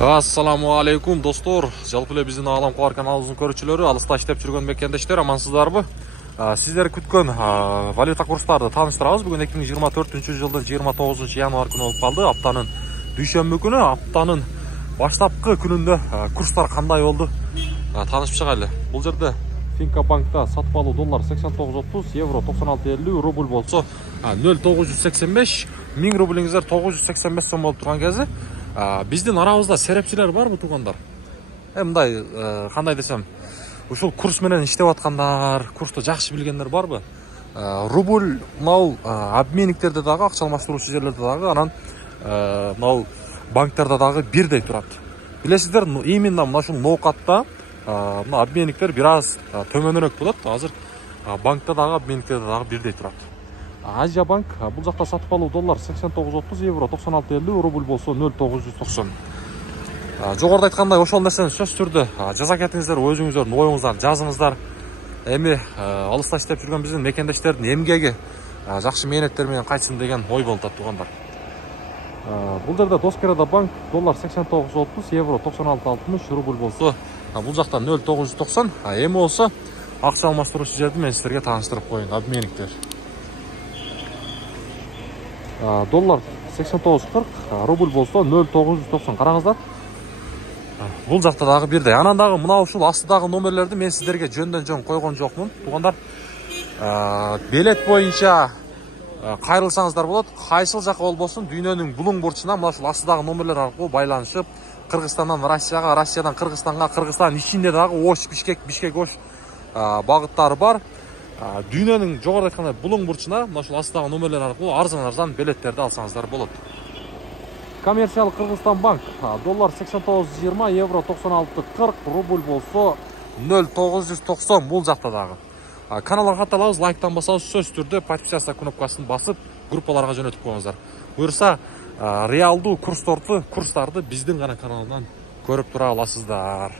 Assalamu алейкум достор. Жалпы эле биздин Алам Куар каналыбыздын көрүүчүлөрү, алыста иштеп жүргөн мекендештер, амансыздарбы? Сиздер күткөн валюта курстарды тааныштырабыз. Бүгүн 2024-жылдын 29 январ күнү болуп калды. Аптанын дүйшөмбү күнү, аптанын баштапкы күнүндө курстар кандай болду? Таанышып чыгайлы. Бул жерде Финка банкта сатып алуу доллар 89.30, евро 96.50, рубль болсо 0.985, 1000 рублиңиздер 985 сом болуп турган кези. Биздин арабызда серепчилер барбы тугандар? Мындай кандай десем, ушул курс менен иштеп аткандар, курсту жакшы билгендер барбы? Рубль мынау обменниктерде дагы, акча алмаштыруучу жерлерде дагы, анан мынау банктерде дагы бирдей турат. Билесиздер, именно мына ушул ноокатта мына обменниктер бир аз төмөнүрөөк болот. Азыр банкта дагы, обменниктерде дагы бирдей турат. Азия банк бул жакта сатып алуу доллар 89.30, евро 96.50, рубль болсо 0.990. Жогоруда айткандай, ошол нерсени сөз түрдө жаза кетиңиздер, өзүңүздөрдүн оюңуздарды жазыңыздар. Эми алыста иштеп жүргөн биздин мекендештердин эмгеги жакшы мээнеттер менен кайтсын деген ой болуп атат тугандар. Бул жерде Доскерада банк доллар 89.30, евро 96.60, рубль болсо бул жакта 0.990. Эми болсо акча алмаштыруучу жерди мен силерге тааныштырып коеюн, обменниктер. Доллар 89.40, рубль болсо 0.990. Караңыздар. Бул жакта дагы бирдей. Анан дагы мына ушул астыдагы номерлерди мен сиздерге жөндөн жөн койгон жокмун. Тугандар, билет боюнча кайрылсаңыздар болот. Кайсыл жака болбосун, дүйнөнүн булуң бурчуна мына ушул астыдагы номерлер аркылуу байланышып, Кыргызстандан Россияга, Россиядан Кыргызстанга, Кыргызстан ичинде дагы Ош, Бишкек, Бишкек, Ош багыттары бар. Дүйнөнүн жогоруда айтканда булуң бурчуна мына ушул астыдагы номерлер аркылуу арзан билеттерди алсаңыздар болот. Коммерциялык Кыргызстан банк доллар 89.20, евро 96.40, рубль болсо 0.990. Бул жакта дагы. Каналга катталабыз, лайктан басабыз, сөз түрдө подписаться кнопкасын басып, группаларга жөнөтүп коюңуздар. Буюрса, реалдуу курстарды биздин гана каналдан көрүп тура аласыздар.